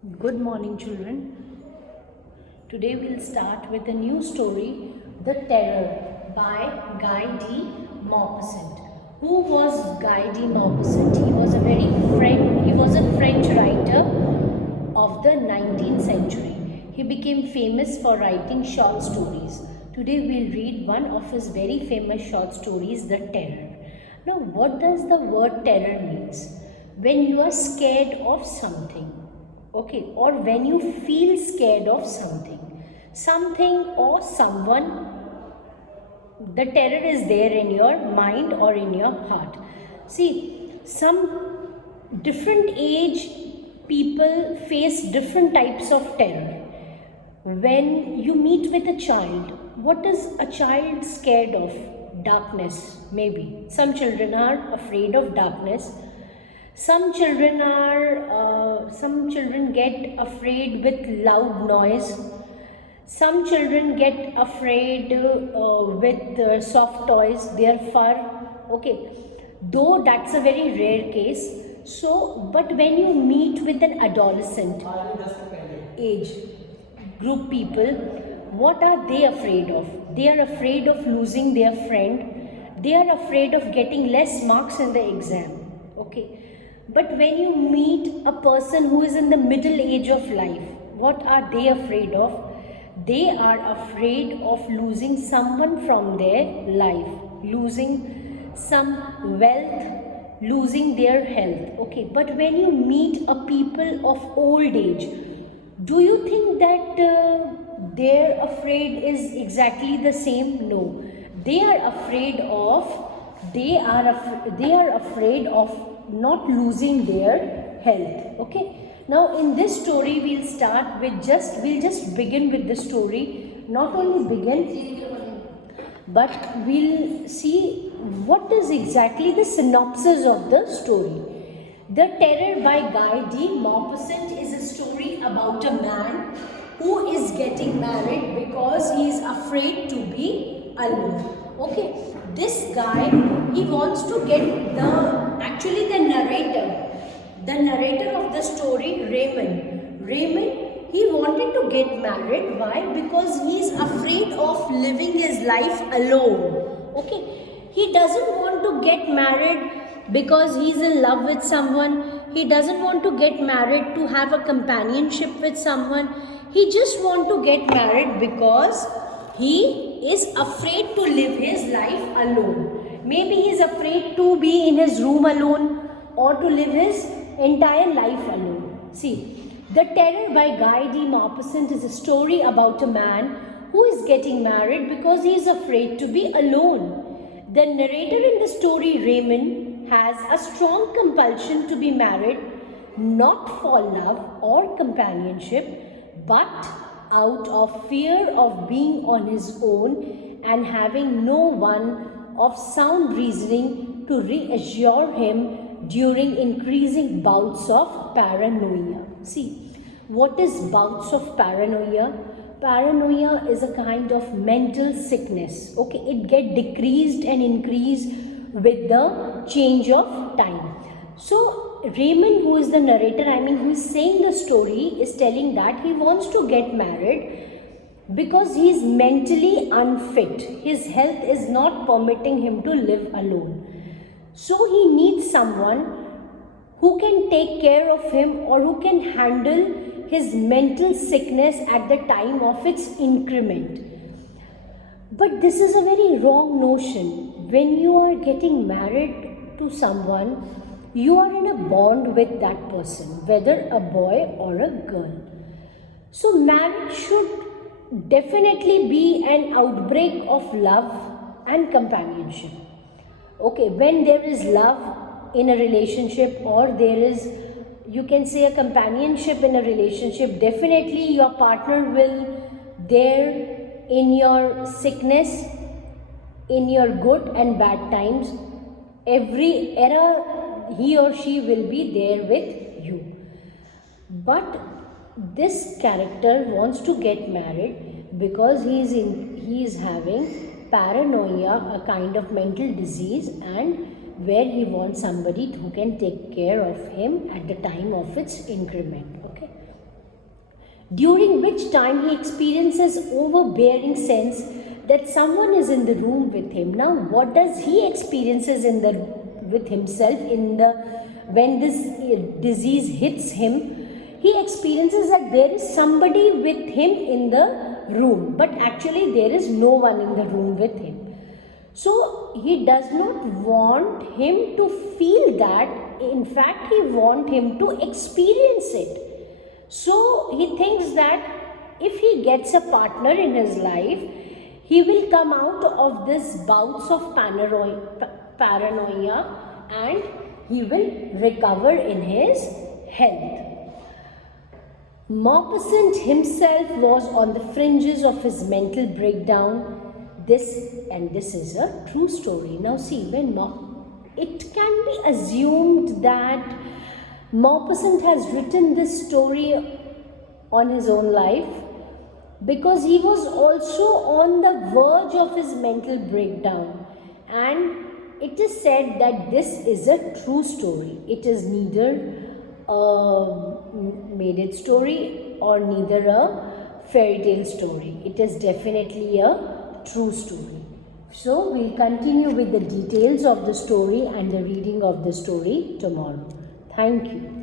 Good morning, children. Today we'll start with a new story, The Terror by Guy de Maupassant. Who was Guy de Maupassant? He was a French writer of the 19th century. He became famous for writing short stories. Today we'll read one of his very famous short stories, The Terror. Now, what does the word terror means? When you are scared of something, okay, or when you feel scared of something or someone, the terror is there in your mind or in your heart. See, some different age people face different types of terror. When you meet with a child, what is a child scared of? Darkness, maybe. Some children are afraid of darkness. Some children get afraid with loud noise. Some children get afraid with soft toys, their fur. Okay, though that's a very rare case. So, but when you meet with an adolescent age group people, what are they afraid of? They are afraid of losing their friend. They are afraid of getting less marks in the exam. Okay, but when you meet a person who is in the middle age of life, what are they afraid of? They are afraid of losing someone from their life, losing some wealth, losing their health. Okay, but when you meet a people of old age, do you think that their afraid is exactly the same? No, they are afraid of not losing their health. Okay, now in this story we'll just begin with the story. Not only begin, but we'll see what is exactly the synopsis of the story. The Terror by Guy de Maupassant is a story about a man who is getting married because he is afraid to be alone. Okay, this guy, he wants to get the narrator of the story, Raymond, he wanted to get married. Why? Because he is afraid of living his life alone. Okay, he doesn't want to get married because he's in love with someone. He doesn't want to get married to have a companionship with someone. He just want to get married because he is afraid to live his life alone. Maybe he is afraid to be in his room alone or to live his entire life alone. See, The Terror by Guy de Maupassant is a story about a man who is getting married because he is afraid to be alone. The narrator in the story, Raymond, has a strong compulsion to be married, not for love or companionship, but out of fear of being on his own and having no one of sound reasoning to reassure him during increasing bouts of paranoia. See, what is bouts of paranoia? Paranoia is a kind of mental sickness. Okay, it get decreased and increased with the change of time. So Raymond, who is the narrator, who is saying the story, is telling that he wants to get married because he is mentally unfit. His health is not permitting him to live alone. So he needs someone who can take care of him or who can handle his mental sickness at the time of its increment. But this is a very wrong notion. When you are getting married to someone, you are in a bond with that person, whether a boy or a girl. So marriage should definitely be an outbreak of love and companionship. Okay, when there is love in a relationship, or there is, you can say, a companionship in a relationship, definitely your partner will there in your sickness, in your good and bad times. Every era he or she will be there with you. But this character wants to get married because he is having paranoia, a kind of mental disease, and where he wants somebody who can take care of him at the time of its increment. Okay. during which time he experiences overbearing sense that someone is in the room with him. Now, what does he experiences with himself when this disease hits him? He experiences that there is somebody with him in the room, but actually there is no one in the room with him. So he does not want him to feel that. In fact, he wants him to experience it. So he thinks that if he gets a partner in his life, he will come out of this bouts of paranoia and he will recover in his health. Maupassant himself was on the fringes of his mental breakdown. This is a true story. Now see, it can be assumed that Maupassant has written this story on his own life because he was also on the verge of his mental breakdown, and it is said that this is a true story. It is neither a made-up story or neither a fairy tale story. It is definitely a true story. So we'll continue with the details of the story and the reading of the story tomorrow. Thank you.